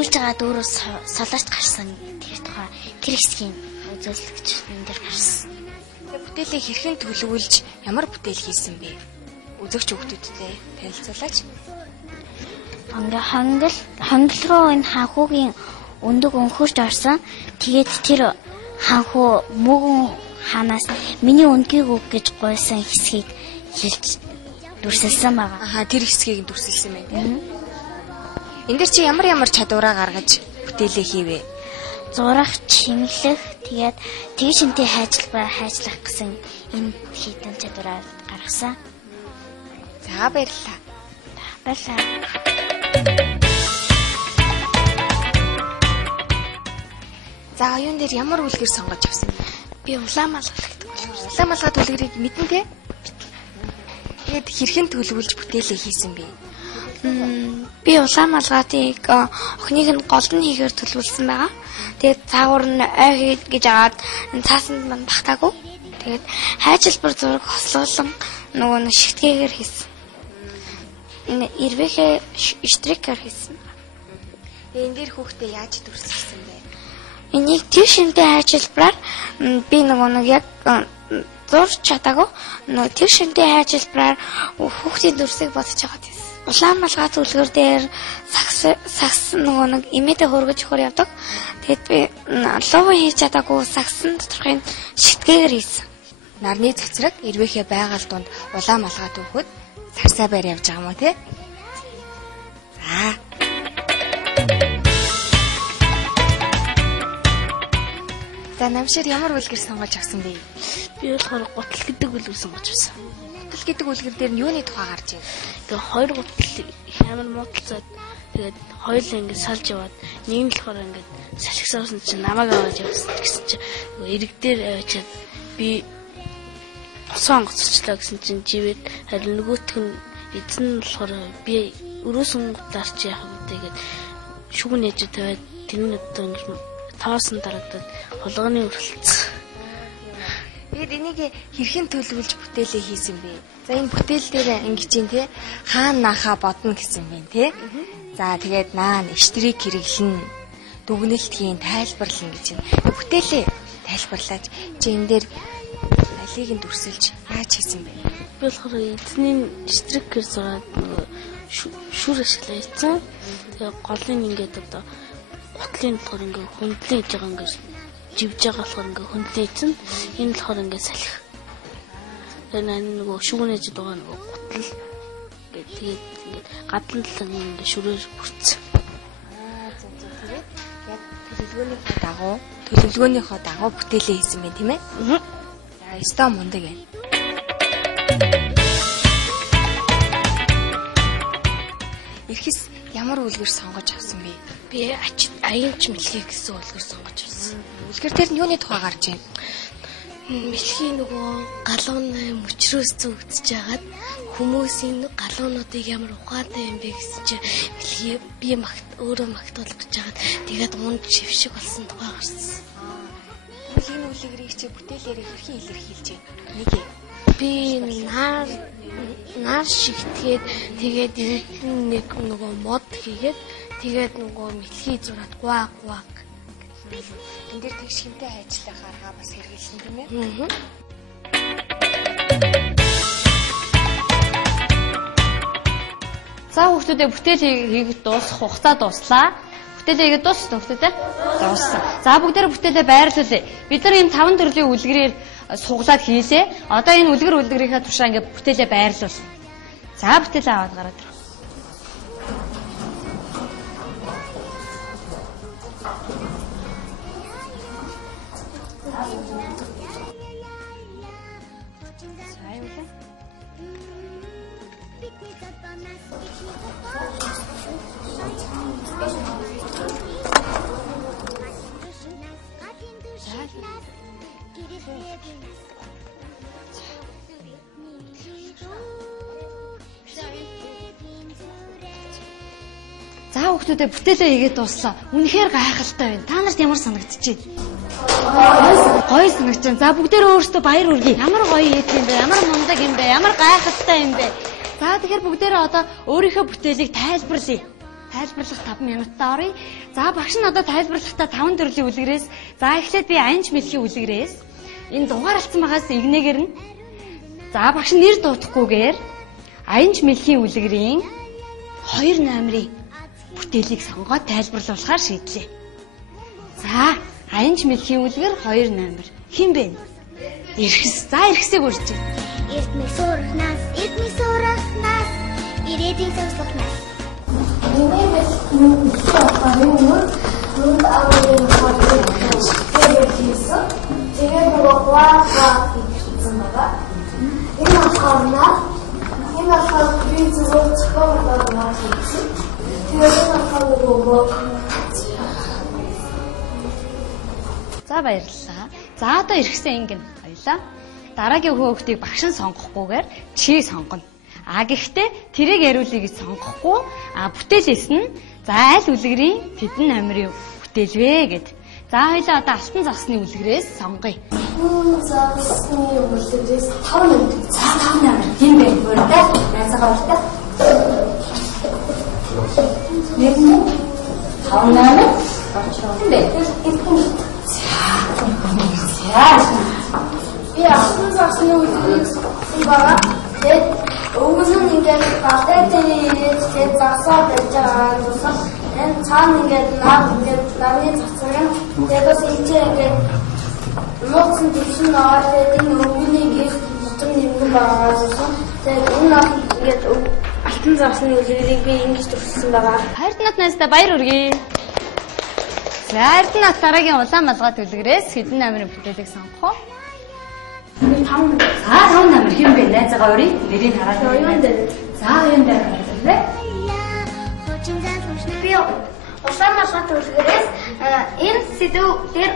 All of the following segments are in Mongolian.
Үлж байгаа дөрөс солоочд гарсан тэр тухай тэр хэсгийн үзүүлэгч энэ дэр гарсан. Бүтээлээ хэрхэн төлөвлөж ямар бүтээл хийсэн бэ? Үзэгч хүүхдүүдтэй танилцуулаач. Хангал руу энэ ханхуугийн өндөг өнхөрж орсон. Тэгээд тэр ханхуу мөгөн ханаас миний өндгийг өг гэж гуйсан хэсгийг хэлж дүрсэлсэн байгаа. Аха, тэр хэсгийг дүрсэлсэн байна. Энд дэр чи ямар чадвараа гаргаж бүтээлээ хийвэ? Зурах, чимэглэх, тэгээд тэгшинтэй хайжлах гэсэн энэ хийдэн чадвараа гаргасан. За баярлалаа. За оюун дээр ямар үлгэр сонгож авсан бэ? Би улаан малгайлагдаг. Улаан малгайд үлгэрийг мэднэ те? Тэгээд хэрхэн төлөвлөж бүтээлээ хийсэн бэ? Би улаан малгайдыг охиныг нь голд нь хийхээр төлөвлөсөн байгаа. Тэгээд цаагуур нь ой хийд гэж аваад цаасанд мань багтаагүй. Тэгээд хайжилбар зураг хослуулан нөгөө шигтгээгээр хийсэн. Ирвэхэ штрикээр хийсэн. Энэ дээр хүүхдээ яаж дүрсэлсэн бэ? Энийг тэр шинтэй хайжилбараар би нөгөө яг зурж чадаагүй. Нөгөө тэр шинтэй хайжилбараар хүүхдийн дүрсийг бодож байгаа гэсэн. Улаан малгайд үлгэр дээр сакс нөгөө имэдэ хөргөж хөр явдаг. Тэгэд би лого хийж чадаагүй саксын доторхын шигтгээгээр хийсэн. Нарны цэцрэг ирвэхэ байгаль донд улаан малгайд өгөхөд сарсаа байр явж байгаа юм уу те? За. За намшир ямар үлгэр сонгож авсан бэ? Би болохоор гутал гэдэг үлгэр сонгож авсан. Гутал гэдэг үлгэр дээр нь юуны тухай гарч байна? Тэгээ хоёр гутал амар муудалцаад тэгээд хоёулаа ингээд салж яваад нэг нь болохоор ингээд салхисаасан чинь намайг аваад явсан гэсэн чинь эрэг дээр авчиад би сон гоцчлаа гэсэн чинь живэд харин нөгөөх нь эзэн нь болохоор би өрөөсөн гутаарч яах вэ тэгээд шүгэн ээж тавиад тэрний одоо ингээд тоосон дарагдаад хулганы өрөлдсөн. Тэгээд энийг хэрхэн төлөвлөж бүтээлээ хийсэн бэ? За энэ бүтээл дээр ингэж юм те хаана нахаа бодно гэсэн юм те. За тэгээд наан штрик хэрэглэн дүгнэлт хийн тайлбарлана гэж юм. Бүтээлээ тайлбарлаач. Чи энэ дээр алийг нь дүрсэлж яаж хийсэн бэ? Би болохоор эзний штрикээр зураад шүр ашиглаа хийсэн. Тэгээд голын ингээд одоо гутлын болохоор ингээд хөндлөө хийж байгаа ингээд живж байгаа болохоор ингээд хөндлөө хийсэн. Энэ болохоор ингээд салхи. Тэгээд нөгөө шүүнэж байгаа нөгөө гутал тэгээд ингээд гадна талын ингээд шүрээр бүрцсэн. Тэгээд яг төлөвлөгөөнийхөө дагуу бүтээлээ хийсэн байх тийм ээ? За өстой мундаг байна. Эрхэс ямар үлгэр сонгож авсан бэ? Би аянч мэлхий гэсэн үлгэр сонгож авсан. Үлгэр дээр нь юуны тухай гарч байна? Мэлхий нөгөө галуун мөчрөөс зүгдэж хагаад хүмүүсийн галуунуудыг ямар ухаантай юм бэ гэсэн чинь мэлхий би өөрөө магтуулах гэж хагаад тэгээд унд шившиг болсон тухай гарсан. Энэ үлгэрийг чи бүтээлээр хэрхэн илэрхийлж байна? Нэг би нар шигтгээд тэгээд нэг нөгөө мод хийгээд тэгээд нөгөө мэлхий зураад гуаг энэ дээр тэг шинтэй хайжлах арга бас хэрэглэсэн тийм ээ? За хүүхдүүдээ бүтээл хийгээд дуусах хугацаа дуслаа. Бүтээлээ хийгээд дууссан хүүхдүүдээ? Дууссан. За бүгдээрээ бүтээлээ байрлуулъя. Бид нар энэ 5 төрлийн үлгэрээр суглаад хийлээ. Одоо энэ үлгэрийнхээ туршаа ингээд бүтээлээ байрлуулна. За бүтээлээ аваад гараад ирв. За хүүхдүүдээ бүтээлээ хийгээд дууслаа. Үнэхээр гайхалтай байна. Та нарт ямар санагдчихэ? Гоё санагдчихэв. За бүгдээрээ өөрсдөө баяр хүргэе. Ямар гоё хийх юм бэ? Ямар мундаг юм бэ? Ямар гайхалтай юм бэ? За тэгэхээр бүгдээрээ одоо өөрийнхөө бүтээлийг тайлбарлая. тайлбарлах 5 минутаа оръё. За багш нь одоо тайлбарлахдаа 5 төрлийн үлгэрээс за эхлээд би Аянч мэлхийн үлгэрээс энэ дугаар алдсан байгаас игнэгээр нь за багш нэр дуудахгүйгээр Аянч мэлхийн үлгэрийн 2 номерын бүтээлийг сонгоод тайлбарлуулахаар шийдлээ. За Аянч мэлхийн үлгэр 2 номер хэн бэ? Эрхэс. За эрхэсийг урьж байна. Эртмийг сурахнаас ирээдүйн сонслохнаас тэгээд нөгөө хаа хийсэн байгаа. Энэ болохоор би зөвхөн цогцолтой хийсэн. Тэгээд энэ болохоор нөгөө За баярлалаа. За одоо эргэсэн ингэн хоёлаа. Дараагийн хүүхдийг багш нь сонгохгүйгээр чи сонгоно. Гэхдээ тэрийг яриулъя гэж сонгохгүй бүтээлээс нь за аль үлгэрийн хэдэн номерын бүтээл вэ гэд. За хоёлаа одоо алтан загсны үлгэрээс сонгоё. Загсны үлгэрээс 5 номер. За 5 номер. Хэн бэ? Өөртөө найзгаа өөртөө. Нэг 5 номер. Хэн бэ? Би алтан загсны үлгэрээс байгаа. Тэгээд өгнө нь ингээд галтайтай ирээд засаа байж байгаа гэсэн. Энэ цаана ингээд намын цацрын тэгээд бас ингээд мөцөн дэвшин аваад энэ өгнийг дотор нэмгэн байгаа гэсэн. Тэгээд энэ ингээд алтан загсны үлгэрийг би ингэж төгссөн байгаа. Хайртнат найздаа баяр хүргэе. За хайртнат дараагийн улаан малгай үлгэрээс хэдэн номерын бүтээлийг сонгох вэ? 5 номер. За 5 номер хэн бэ? Найзгаа өрий. Нэрийг хараад байна. За оюун дээр хараа. Би улаан малгай үлгэрээс энэ сэдв дээр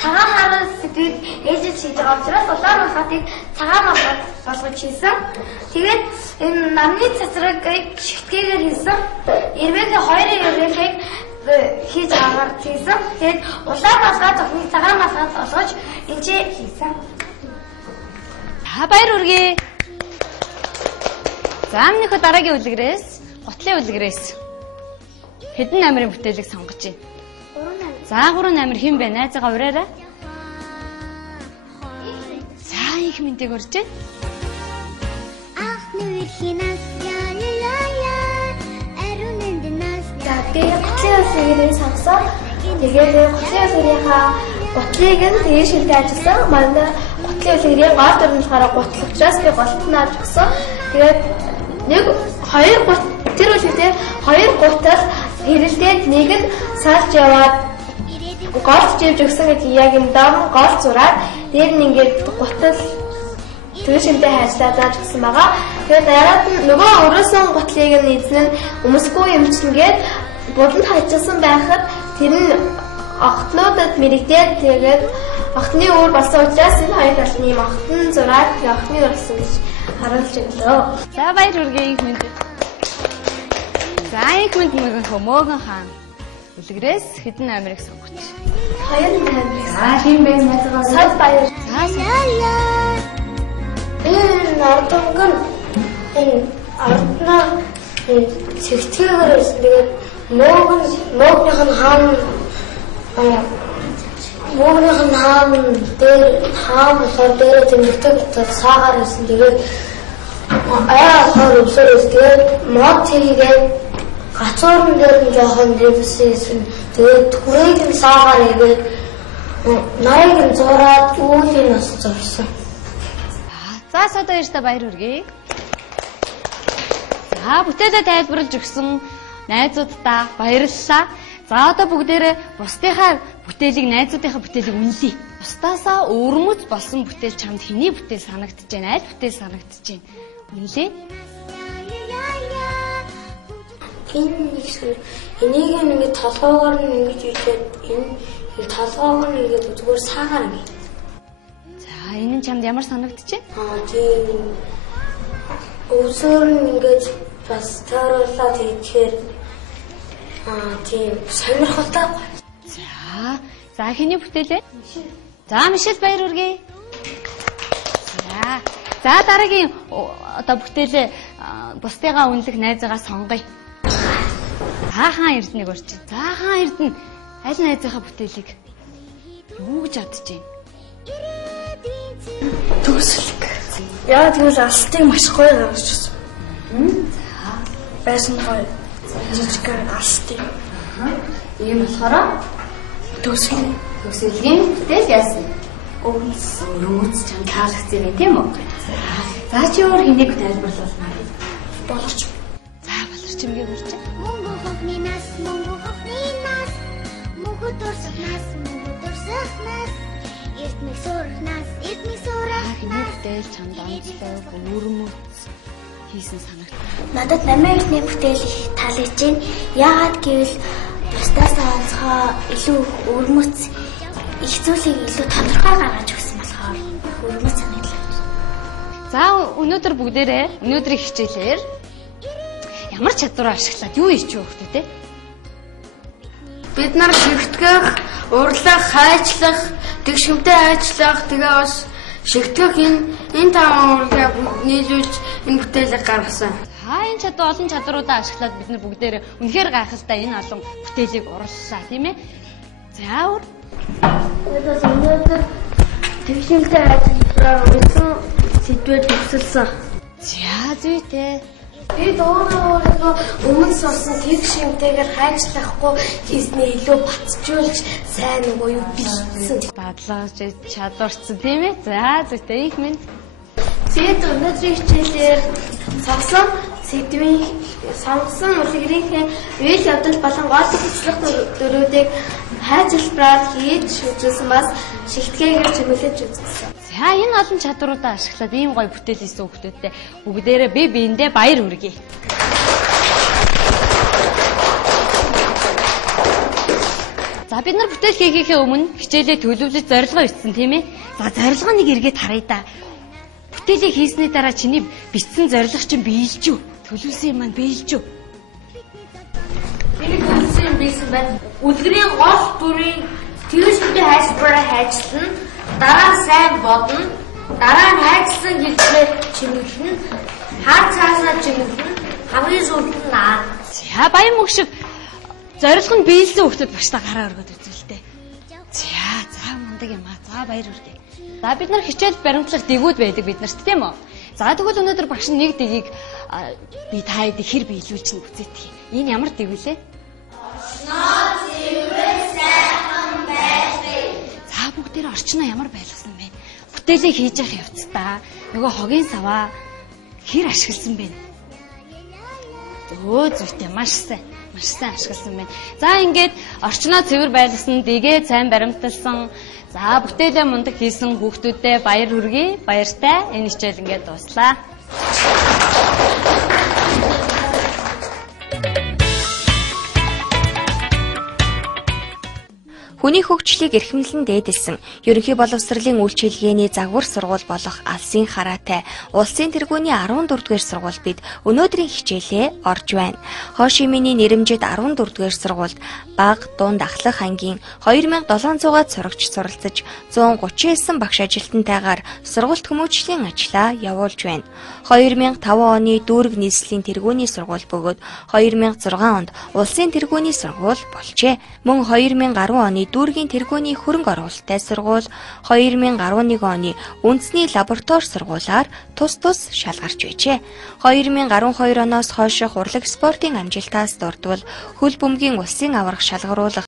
цагаан хараа сэдвийг ээлжиж хийж байгаа учраас улаан малгайг цагаан малгай болгож хийсэн. Тэгээд энэ намны цацраг шигтгээгээр хийсэн. Эрвэгийн хоёрын эрвэгийг хийж аваад хийсэн. Тэгээд улаан малгай зөвхөн цагаан малгай болгож энэ хийсэн. Баяр хүргэе. За өмнөхөө дараагийн үлгэрээс гутлын үлгэрээс хэдэн номерын бүтээлийг сонгож байна? 3 номер. За 3 номер хэн бэ? Найзгаа ураарай. За их мэндийг урьж байна. Ахны үерхийнээс ялалая ариун энднээс. За тэгээд гутлын үлгэрээс сонгосон. Тэгээд гутлын үлгэрийнхаа гутлыг нь тэгээ шилдэж ажилласан. Манай гутлын үлгэрийн гол дүр нь болохоор гутал учраас би голтноор өгсөн. Тэгээд нэг 2 гут тэр үлгэрээр 2 гутал хэрэлдээд нэг нь салж яваад голт живж өгсөн гэж яг юм дам голт зураад дээр нь ингээд гутал төвшөнтэй хайжлаа зааж өгсөн байгаа. Тэгээд дараад нь нөгөө өрөөсөн гутлыг нь эзэн нь өмсгүй юмчингээд буданд хажуулсан байхад тэр нь охтнуудад мэрэгдээд тэгээд охтны өөр болсон учраас энэ хоёр талны юм охтон зураад охтны болсон гэж харуулж өглөө. За баяр хүргэе их мэнд. За их мэнд мөгөн хаан үлгэрээс хэдэн номерыг сонгоч? 2 номер. За хэн бэ? Найзгаа сад баяр. Энэ нартонгон энэ артна чигтгээрээс тэгээд мөөгнийх нь хаан дээр хаан болохоор дээр тэмдэгтэй саагаар ирсэн. Тэгээд хоор өвсөрөөс тэгээд мод тэрийгээ гацуурн дээр нь жоохон дэвссэн. Тэгээд түрээг нь саагаар игээд нарыг нь зураад үүлийг нас зурсан. За содоо ярьста баяр хүргэе. За бүтээлээ тайлбарлаж өгсөн найзуудаа баярлалаа. За одоо бүгдээрээ бусдынхаа бүтээлийг найзуудынхаа бүтээлийг үнэлье. Бусдаасаа өвөрмөц болсон бүтээл чамд хэний бүтээл санагдаж байна? Аль бүтээл санагдаж байна? Үнэлье. Энийг ингээд толгоогоор нь ингэж ийгээд энэ толгоогоор нь ингээд зүгээр саагаар ингээд. За энэ нь чамд ямар санагдаж байна? Тийм. Өвсөр нь ингээд бас тааруулаад хийхээр тийм сонирхолтой. За хэний бүтээл вэ? За Мишель баяр хүргэе. За дараагийн одоо бүтээлээ бусдыгаа үнэлэх найзаагаа сонгоё. За хаан Эрдэнэийг урьж. За хаан Эрдэнэ аль найзынхаа бүтээлийг юу гэж бодож байна? Төгсөлг. Яа тэгвэл алстыг маш гоё гаргаж өгсөн. Байсан гоё. Жижиг алстыг. Ийм болохоор төгсөлгийн бүтээл яасан? Өвс чам таалагдсан юм тийм үү? За чи өөр хэнийг тайлбарлуулна? Боловч. За боловч юмгээ урьж. Мөнгө хохны нас мөнгө дурсах нас эртний сурах нас Хэний бүтээл чамд онцлог өөрмөц хийсэн санагд. Надад намын эртний бүтээл их таалагдж байна. Яагаад гэвэл бусдаасаа онцгой илүү өрмөц их зүйлийг илүү тодорхой гаргаж өгсөн болохоор өрмөц санагдлаа. За өнөөдөр бүгдээрээ өнөөдрийн хичээлээр ямар чадвараа ашиглаад юу хийж өгөх вэ? Бид нар шигтгэх, урлах, хайчлах, тэгшмтэй хайчлах, тэгээ бас шигтгэх энэ таван урлагийг нийлүүлж энэ бүтээлийг гаргасан. Энэ чадвар олон чадруудаа ашиглаад бид нар бүгдээрээ үнэхээр гайхалтай энэ олон бүтээлийг урлалаа тийм ээ. За Өнөөдөр тэгшмтэй хайчлахаар үлсэн сэдвээр төгсөлсөн. За зүйтэй. Би өөрөө өмнө сурсан тэгшмтэйгээр хайчлахгүй хийснээ илүү батжуулж сайн нөгөө юу бэлдсэн. Бадлаж чадварцсан тийм ээ. За зүйтэй их минь. Тэгээд өнөөдрийн хичээлээр сонгосон үлгэрийнхээ үйл явдал болон гол хэсэг дөрүүдийг хайцлбараар хийж үзүүлсэн бас шигтгээгээр чимэглэж үзсэн. За энэ олон чадваруудаа ашиглаад ийм гоё бүтээл хийсэн хүмүүстээ бүгдээрээ бие биендээ баяр хүргэе. За бид нар бүтээл хийхээ өмнө хичээлээ төлөвлөж зорилгоо бичсэн тийм ээ. За зорилгоо нэг эргээд харъя да. Бүтээлийг хийсний дараа чиний бичсэн зорилго чинь биелж үү? Төлөвлөсөн юм маань биелж үү? Миний төлөвлөсөн юм биелсэн байна. Үлгэрийн гол дүрийг тэгшмтэй хайцлбараар хайчлан, дараа нь сайн бодно, дараа нь хайцлан гэлтээр чимэглэн, хаа цаасаа чимэглэн, хамгийн сүүлд нь наа. За баян мөг шиг зорилго нь биелсэн хүмүүст баштаа гараа өргөд үзүүлтэй. За мундаг юм аа. За баяр хүргэе. За бид нар хичээл баримтлах дэгүүд байдаг бид нарт тийм үү? За тэгвэл өнөөдөр багш нэг дэгийг би таад хэр биелүүлж нь үзээдгий. Энэ ямар дэг вүлээ? Орчноо цэвэр сайхан байлгыг. За бүгдээр орчноо ямар байлгасан бэ? Бүтээлээ хийж явах явцдаа нөгөө хогийн саваа хэр ашигласан бэ? Зүйтэй маш сайн ашигласан байна. За ингээд орчноо цэвэр байлгасан, дэгээ сайн баримталсан, за бүтээлээ мундаг хийсэн хүүхдүүдээ баяр хүргэе. Баяртай. Энэ хичээл ингээд дуслаа. Хүний хөгжлийг эрхэмлэн дээдэлсэн ерөнхий боловсролын үйлчилгээний загвар сургууль болох Алсын хараатай улсын тэргүүний 14-р сургууль бид өнөөдрийн хичээлээ орж байна. Хошиминий нэрэмжит 14-р сургуульд бага дунд ахлах ангийн 2700-аад сурагч суралцаж 139 багш ажилтнтайгаар сургууль хүмүүжлийн ажлаа явуулж байна. 2005 оны дүүрэг нийслэлийн тэргүүний сургууль бөгөөд 2006 онд улсын тэргүүний сургууль болжээ. Мөн 2010 оны дүүргийн тэргүүний хөрөнгө оруулалттай сургууль, 2011 оны үндэсний лаборатори сургуулиар тус шалгарч байжээ. 2012 оноос хойших урлаг спортын амжилтаас дурдвал хөл бөмбөгийн улсын аварга шалгаруулах